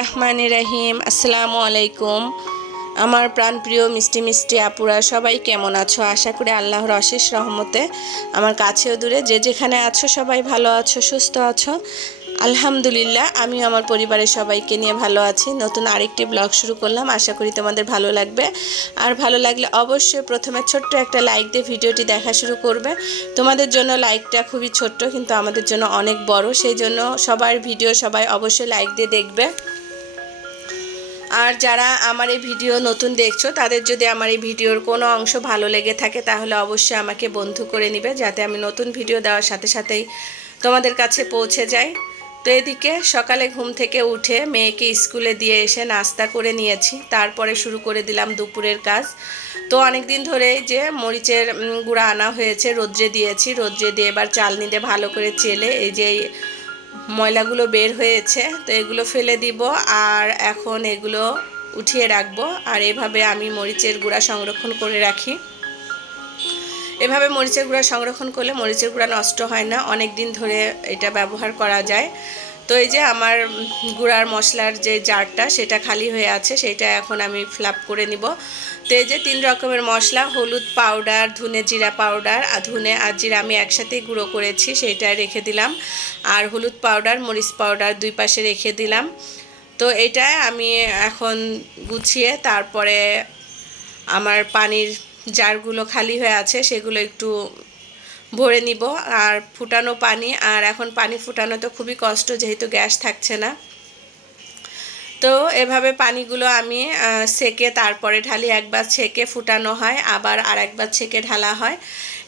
রহমান রাহিম আসসালামু আলাইকুম। আমার প্রাণপ্রিয় মিষ্টি মিষ্টি আপুরা, সবাই কেমন আছো? আশা করি আল্লাহর অশেষ রহমতে আমার কাছেও দূরে। যে যেখানে আছো, সবাই ভালো আছো, সুস্থ আছো। আলহামদুলিল্লাহ আমি আমার পরিবারের সবাইকে নিয়ে ভালো আছি। নতুন আরেকটি ব্লগ শুরু করলাম। আশা করি তোমাদের ভালো লাগবে। আর ভালো লাগলে অবশ্যই প্রথমে ছোট্ট একটা লাইক দিয়ে ভিডিওটি দেখা শুরু করবে। তোমাদের জন্য লাইকটা খুবই ছোট্ট, কিন্তু আমাদের জন্য অনেক বড়। সেই জন্য সবার ভিডিও সবাই অবশ্যই লাইক দিয়ে দেখবে। আর যারা আমার এই ভিডিও নতুন দেখছ, তাদের যদি আমার এই ভিডিওর কোনো অংশ ভালো লেগে থাকে, তাহলে অবশ্যই আমাকে বন্ধু করে নিবে, যাতে আমি নতুন ভিডিও দেওয়ার সাথে সাথেই তোমাদের কাছে পৌঁছে যাই। তো এদিকে সকালে ঘুম থেকে উঠে মেয়েকে স্কুলে দিয়ে এসে নাস্তা করে নিয়েছি। তারপরে শুরু করে দিলাম দুপুরের কাজ। তো অনেক দিন ধরে যে মরিচের গুঁড়া আনা হয়েছে, রোদ্রে দিয়েছি। রোদ্রে দিয়ে এবার চাল দিয়ে ভালো করে চেলে, এই যে ময়লাগুলো বের হয়েছে, তো এগুলো ফেলে দিব আর এখন এগুলো উঠিয়ে রাখব। আর এভাবে আমি মরিচের গুঁড়া সংরক্ষণ করে রাখি। এভাবে মরিচের গুঁড়া সংরক্ষণ করলে মরিচের গুঁড়া নষ্ট হয় না। অনেক দিন ধরে এটা ব্যবহার করা যায়। তো এই যে আমার গুঁড়ার মশলার যে জারটা, সেটা খালি হয়ে আছে সেটা এখন আমি ফ্লাপ করে নিব। তো এই যে তিন রকমের মশলা, হলুদ পাউডার, ধুনে জিরা পাউডার, আর ধুনে আর জিরা আমি একসাথেই গুঁড়ো করেছি, সেইটা রেখে দিলাম। আর হলুদ পাউডার, মরিচ পাউডার দুই পাশে রেখে দিলাম। তো এটা আমি এখন গুছিয়ে তারপরে আমার পানির জারগুলো খালি হয়ে আছে, সেগুলো একটু ভরে নিব আর ফুটানো পানি, আর এখন পানি ফুটানো তো খুবই কষ্ট, যেহেতু গ্যাস থাকছে না। তো এভাবে পানিগুলো আমি সেকে তারপরে ঢালি, একবার ছেঁকে ফুটানো হয়, আবার আর একবার ছেঁকে ঢালা হয়।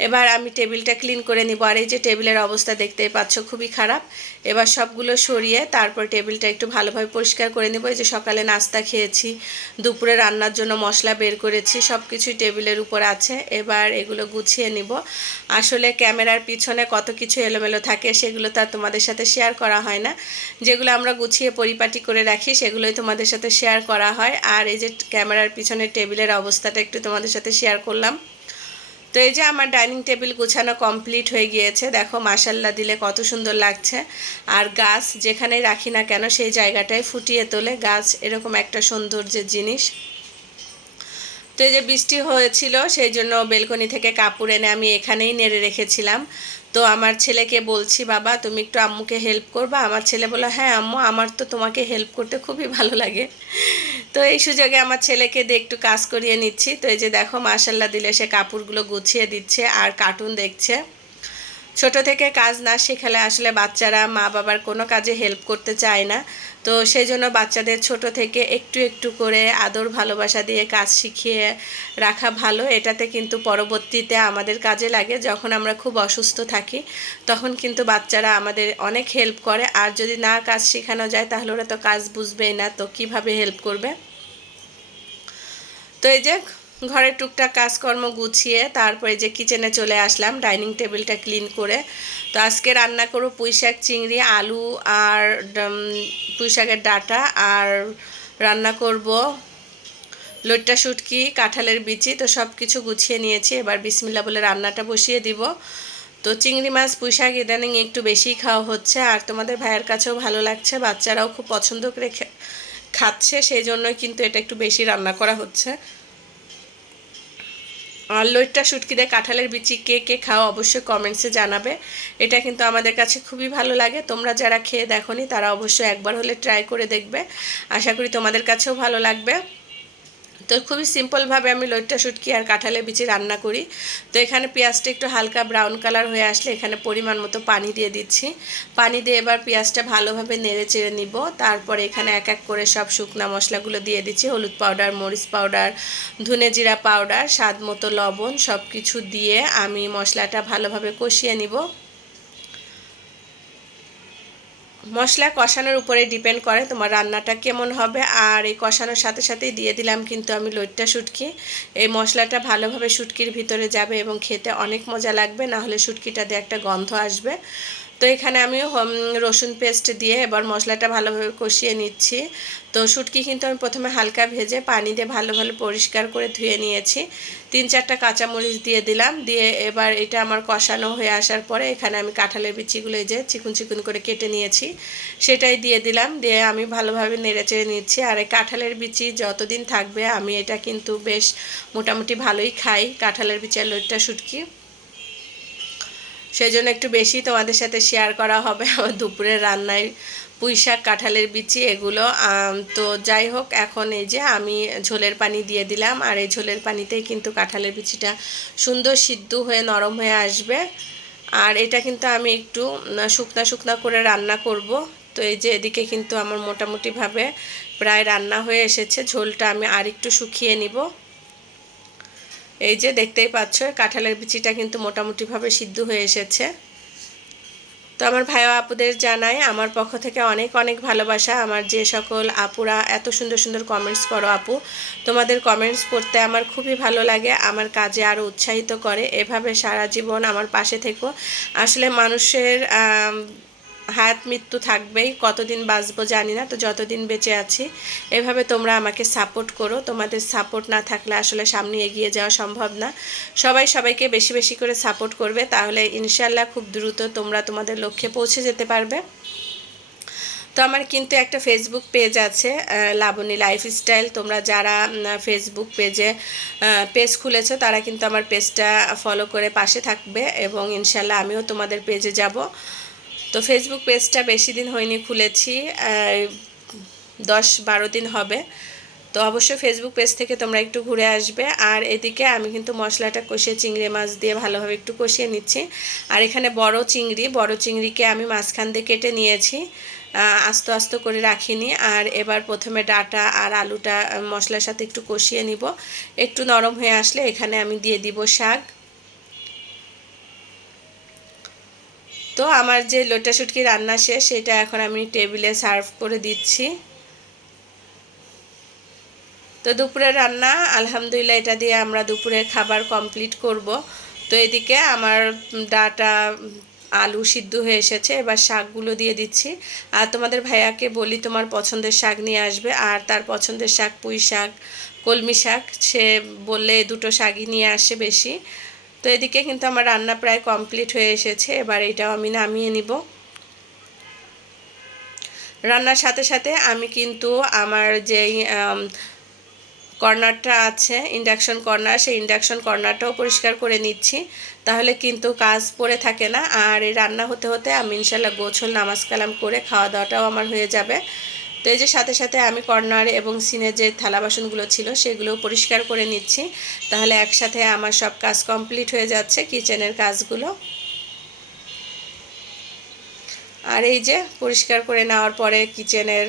এবার আমি টেবিলটা ক্লিন করে নিব। আর এই যে টেবিলের অবস্থা দেখতেই পাচ্ছ, খুবই খারাপ। এবার সবগুলো সরিয়ে তারপর টেবিলটা একটু ভালোভাবে পরিষ্কার করে নেব। এই যে সকালে নাস্তা খেয়েছি, দুপুরে রান্নার জন্য মশলা বের করেছি সব কিছুই টেবিলের উপর আছে। এবার এগুলো গুছিয়ে নিব। আসলে ক্যামেরার পিছনে কত কিছু এলোমেলো থাকে, সেগুলো তো তোমাদের সাথে শেয়ার করা হয় না। যেগুলো আমরা গুছিয়ে পরিপাটি করে রাখি, সেগুলোই তোমাদের সাথে শেয়ার করা হয়। আর এই যে ক্যামেরার পিছনে টেবিলের অবস্থাটা একটু তোমাদের সাথে শেয়ার করলাম। তো এই যে আমার ডাইনিং টেবিল গুছানো কমপ্লিট হয়ে গিয়েছে, দেখো মাসাল্লা দিলে কত সুন্দর লাগছে। আর গাছ যেখানেই রাখি না কেন সেই জায়গাটায় ফুটিয়ে তোলে। গাছ এরকম একটা সৌন্দর্যের জিনিস। তো এই যে বৃষ্টি হয়েছিল, সেই জন্য বেলকনি থেকে কাপড় এনে আমি এখানেই নেড়ে রেখেছিলাম। তো আমার ছেলেকে বলছি, বাবা, তুমি একটু আম্মুকে হেল্প করবা? আমার ছেলে বলল হ্যাঁ আম্মু, আমার তো তোমাকে হেল্প করতে খুবই ভালো লাগে। তো এই সুযোগে আমার ছেলেকে দিয়ে একটু কাজ করিয়ে নিচ্ছি। তো এই যে দেখো মাসাল্লা দিলে সে কাপড়গুলো গুছিয়ে দিচ্ছে আর কার্টুন দেখছে। ছোট থেকে কাজ না শেখালে আসলে বাচ্চারা মা বাবার কোনো কাজে হেল্প করতে চায় না। তো সেই জন্য বাচ্চাদের ছোট থেকে একটু একটু করে আদর ভালোবাসা দিয়ে কাজ শিখিয়ে রাখা ভালো। এটাতে কিন্তু পরবর্তীতে আমাদের কাজে লাগে। যখন আমরা খুব অসুস্থ থাকি, তখন কিন্তু বাচ্চারা আমাদের অনেক হেল্প করে। আর যদি না কাজ শেখানো যায়, তাহলে ওরা তো কাজ বুঝবেই না। তো কীভাবে হেল্প করবে? তো এই যে ঘরের টুকটাক কাজকর্ম গুছিয়ে তারপরে যে কিচেনে চলে আসলাম ডাইনিং টেবিলটা ক্লিন করে। তো আজকে রান্না করব পুঁই শাক চিংড়ি আলু আর উম, পুঁই শাকের ডাটা। আর রান্না করব লইট্টা শুটকি কাঁঠালের বিচি। তো সব কিছু গুছিয়ে নিয়েছি। এবার বিসমিল্লা বলে রান্নাটা বসিয়ে দিব। তো চিংড়ি মাছ পুঁই শাক ইদানিং একটু বেশিই খাওয়া হচ্ছে। আর তোমাদের ভাইয়ের কাছেও ভালো লাগছে। বাচ্চারাও খুব পছন্দ করে খাচ্ছে। সেই জন্যই কিন্তু এটা একটু বেশি রান্না করা হচ্ছে। আর লোটটা শুটকি দিয়ে কাঁঠালের বিচি কে কে খাও অবশ্যই কমেন্টসে জানাবে। এটা কিন্তু আমাদের কাছে খুবই ভালো লাগে। তোমরা যারা খেয়ে দেখোনি, তারা অবশ্যই একবার হলে ট্রাই করে দেখবে। আশা করি তোমাদের কাছেও ভালো লাগবে। তো খুবই সিম্পলভাবে আমি লইট্টা, শুটকি আর কাঁঠালের বিচি রান্না করি। তো এখানে পেঁয়াজটা একটু হালকা ব্রাউন কালার হয়ে আসলে এখানে পরিমাণ মতো পানি দিয়ে দিচ্ছি। পানি দিয়ে এবার পেঁয়াজটা ভালোভাবে নেড়ে চেড়ে নিব। তারপরে এখানে এক এক করে সব শুকনা মশলাগুলো দিয়ে দিচ্ছি। হলুদ পাউডার মরিচ পাউডার ধনে জিরা পাউডার স্বাদ মতো লবণ সব কিছু দিয়ে আমি মশলাটা ভালোভাবে কষিয়ে নিব। মশলা কষানোর উপরে ডিপেন্ড করে তোমার রান্নাটা কেমন হবে। আর এই কষানোর সাথে সাথেই দিয়ে দিলাম কিন্তু আমি লইটটা শুটকি। এই মশলাটা ভালোভাবে শুটকির ভিতরে যাবে এবং খেতে অনেক মজা লাগবে না হলে শুটকিটা দিয়ে একটা গন্ধ আসবে। তো এখানে আমি রসুন পেস্ট দিয়ে এবার মশলাটা ভালোভাবে কষিয়ে নিচ্ছি। তো শুটকি কিন্তু আমি প্রথমে হালকা ভেজে পানি দিয়ে ভালো ভালো পরিষ্কার করে ধুয়ে নিয়েছি। তিন চারটা কাঁচামরিচ দিয়ে দিলাম, দিয়ে এবার এটা আমার কষানো হয়ে আসার পরে এখানে আমি কাঁঠালের বিচিগুলো যে চিকুন চিকুন করে কেটে নিয়েছি, সেটাই দিয়ে দিলাম। দিয়ে আমি ভালোভাবে নেড়ে চেড়ে নিচ্ছি। আর এই কাঁঠালের বিচি যতদিন থাকবে আমি এটা কিন্তু বেশ মোটামুটি ভালোই খাই, কাঁঠালের বিচি আর লইট্টা শুটকি। সেই জন্য একটু বেশি তোমাদের সাথে শেয়ার করা হবে আমার দুপুরের রান্নায় পুঁই শাক কাঁঠালের বিচি এগুলো। তো যাই হোক, এখন এই যে আমি ঝোলের পানি দিয়ে দিলাম আর এই ঝোলের পানিতেই কিন্তু কাঁঠালের বিচিটা সুন্দর সিদ্ধ হয়ে, নরম হয়ে আসবে। আর এটা কিন্তু আমি একটু শুকনা শুকনা করে রান্না করব। তো এই যে এদিকে কিন্তু আমার মোটামুটিভাবে প্রায় রান্না হয়ে এসেছে। ঝোলটা আমি আর একটু শুকিয়ে নিব। এই যে দেখতেই পাচ্ছ কাঁঠালের বিচিটা কিন্তু মোটামুটিভাবে সিদ্ধ হয়ে এসেছে। তো আমার ভাই আপুদের জানাই আমার পক্ষ থেকে অনেক অনেক ভালোবাসা। আমার যে সকল আপুরা, এত সুন্দর সুন্দর কমেন্টস করো আপু। তোমাদের কমেন্টস পড়তে আমার খুবই ভালো লাগে, আমার কাজে আরও উৎসাহিত করে। এভাবে সারা জীবন আমার পাশে থেকো। আসলে মানুষের হায়াত মৃত্যু থাকবেই, কতদিন বাঁচবো জানি না, তো যতদিন বেঁচে আছি, এভাবে তোমরা আমাকে সাপোর্ট করো। তোমাদের সাপোর্ট না থাকলে আসলে সামনে এগিয়ে যাওয়া সম্ভব না। সবাই সবাইকে বেশি বেশি করে সাপোর্ট করবে, তাহলে ইনশাল্লাহ খুব দ্রুত তোমরা তোমাদের লক্ষ্যে পৌঁছে যেতে পারবে। তো আমার কিন্তু একটা ফেসবুক পেজ আছে লাবণী লাইফস্টাইল তোমরা যারা ফেসবুক পেজে পেজ খুলেছো, তারা কিন্তু আমার পেজটা ফলো করে পাশে থাকবে এবং ইনশাল্লাহ আমিও তোমাদের পেজে যাব। তো ফেসবুক পেজটা বেশি দিন হয়নি খুলেছি দশ বারো দিন হবে। তো অবশ্যই ফেসবুক পেজ থেকে তোমরা একটু ঘুরে আসবে। আর এদিকে আমি কিন্তু মশলাটা কষিয়ে চিংড়ি মাছ দিয়ে ভালোভাবে একটু কষিয়ে নিচ্ছি। আর এখানে বড় চিংড়ি, বড় চিংড়িকে আমি মাঝখান দিয়ে কেটে নিয়েছি। আস্তে আস্তে করে রাখিনি। আর এবার প্রথমে ডাটা আর আলুটা, মশলার সাথে একটু কষিয়ে নিব। একটু নরম হয়ে আসলে এখানে আমি দিয়ে দিব শাক। তো আমার যে লোটা শুটকি রান্না শেষ, সেটা এখন আমি টেবিলে সার্ভ করে দিচ্ছি। তো দুপুরের রান্না, আলহামদুলিল্লাহ এটা দিয়ে আমরা দুপুরের খাবার কমপ্লিট করব। তো এদিকে আমার ডাটা, আলু সিদ্ধ হয়ে এসেছে, এবার শাকগুলো দিয়ে দিচ্ছি। আর তোমাদের ভাইয়াকে বলি, তোমার পছন্দের শাক নিয়ে আসবে। আর তার পছন্দের শাক পুঁই শাক, কলমি শাক, সে বললে দুটো শাকই নিয়ে আসে বেশি। তো এদিকে কিন্তু আমার রান্না প্রায় কমপ্লিট হয়ে এসেছে, এবার এটাও আমি নামিয়ে নিব। রান্নার সাথে সাথে আমি কিন্তু আমার যেই কর্নারটা আছে, ইন্ডাকশন কর্নার, সেই ইন্ডাকশন কর্নারটাও পরিষ্কার করে নিচ্ছি। তাহলে কিন্তু কাজ পড়ে থাকে না, আর এই রান্না হতে হতে আমি ইনশাল্লাহ গোছল, নামাজ কালাম করে খাওয়া দাওয়াটাও আমার হয়ে যাবে। তো এই যে সাথে সাথে আমি কর্নার এবং সিনের যে থালা বাসনগুলো ছিল সেগুলো পরিষ্কার করে নিচ্ছি। তাহলে একসাথে আমার সব কাজ কমপ্লিট হয়ে যাচ্ছে কিচেনের কাজগুলো। আর এই যে পরিষ্কার করে নেওয়ার পরে কিচেনের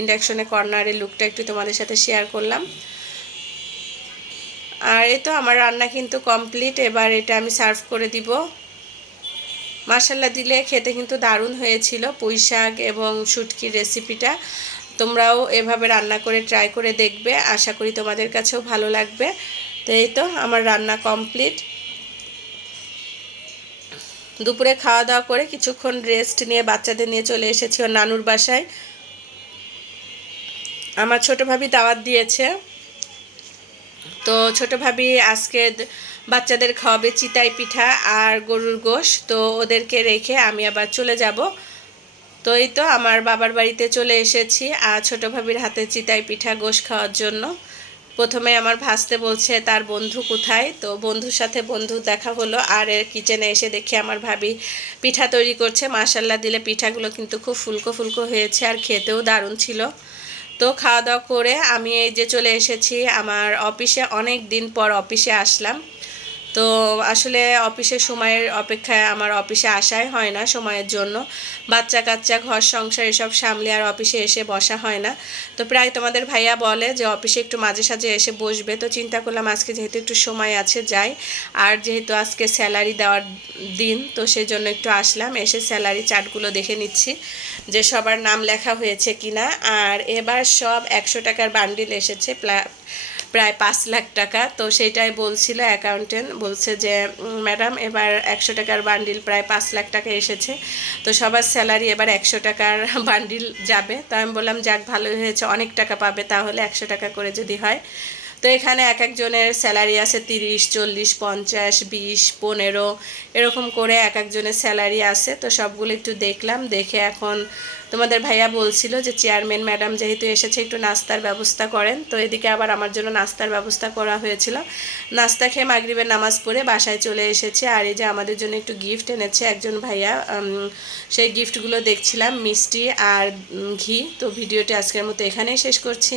ইন্ডাকশনে কর্নারের লুকটা একটু তোমাদের সাথে শেয়ার করলাম। আর এই তো আমার রান্না কিন্তু কমপ্লিট, এবার এটা আমি সার্ভ করে দিব। মাসাল্লা দিলে খেতে কিন্তু দারুণ হয়েছিল। পুঁই শাক এবং শুটকির রেসিপিটা তোমরাও এভাবে রান্না করে ট্রাই করে দেখবে। আশা করি তোমাদের কাছেও ভালো লাগবে। তো এই তো আমার রান্না কমপ্লিট দুপুরে খাওয়া দাওয়া করে কিছুক্ষণ রেস্ট নিয়ে বাচ্চাদের নিয়ে চলে এসেছি ওর নানুর বাসায়। আমার ছোটো ভাবি দাওয়াত দিয়েছে। তো ছোটো ভাবি আজকে বাচ্চাদের খাওয়াবে চিতাই পিঠা আর গরুর গোশ, তো ওদেরকে রেখে আমি আবার চলে যাব। তো এই তো আমার বাবার বাড়িতে চলে এসেছি আর ছোটো ভাবির হাতে চিতাই পিঠা গোশ খাওয়ার জন্য। প্রথমে আমার ভাসতে বলছে, তার বন্ধু কোথায়? তো বন্ধুর সাথে বন্ধু দেখা হলো আর এর কিচেনে এসে দেখি আমার ভাবি পিঠা তৈরি করছে। মাসাল্লা দিলে পিঠাগুলো কিন্তু খুব ফুলকো ফুলকো হয়েছে আর খেতেও দারুণ ছিল। তো খাওয়া দাওয়া করে আমি এই যে চলে এসেছি, আমার অফিসে অনেক দিন পর অফিসে আসলাম। তো আসলে অফিসের সময়ের অপেক্ষায় আমার অফিসে আসাই হয় না সময়ের জন্য। বাচ্চা কাচ্চা, ঘর সংসার এসব সামলে আর অফিসে এসে বসা হয় না। তো প্রায় তোমাদের ভাইয়া বলে যে অফিসে একটু মাঝে সাঝে এসে বসবে। তো চিন্তা করলাম আজকে যেহেতু একটু সময় আছে যাই। আর যেহেতু আজকে স্যালারি দেওয়ার দিন, তো সেই জন্য একটু আসলাম। এসে স্যালারি চার্টগুলো দেখে নিচ্ছি যে সবার নাম লেখা হয়েছে কিনা। আর এবার সব একশো টাকার বান্ডিল এসেছে প্রায় পাঁচ লাখ টাকা। তো সেটাই বলছিল অ্যাকাউন্টেন্ট বলছে যে ম্যাডাম এবার একশো টাকার বান্ডিল প্রায় পাঁচ লাখ টাকা এসেছে। তো সবার স্যালারি এবার একশো টাকার বান্ডিল যাবে। তো আমি বললাম, যাক, ভালোই হয়েছে, অনেক টাকা পাবে, তাহলে একশো টাকা করে যদি হয়। তো এখানে এক একজনের স্যালারি আছে তিরিশ, চল্লিশ, পঞ্চাশ, বিশ, পনেরো, এরকম করে এক একজনের স্যালারি আছে। তো সবগুলো একটু দেখলাম, দেখে এখন তোমাদের ভাইয়া বলছিল যে চেয়ারম্যান ম্যাডাম যেহেতু এসেছে একটু নাস্তার ব্যবস্থা করেন, তো এদিকে আবার আমার জন্য নাস্তার ব্যবস্থা করা হয়েছিল। নাস্তা খেয়ে মাগরিবের নামাজ পড়ে বাসায় চলে এসেছে আর এই যে আমাদের জন্য একটু গিফট এনেছে একজন ভাইয়া সেই গিফটগুলো দেখছিলাম, মিষ্টি আর ঘি। তো ভিডিওটি আজকের মতো এখানেই শেষ করছি।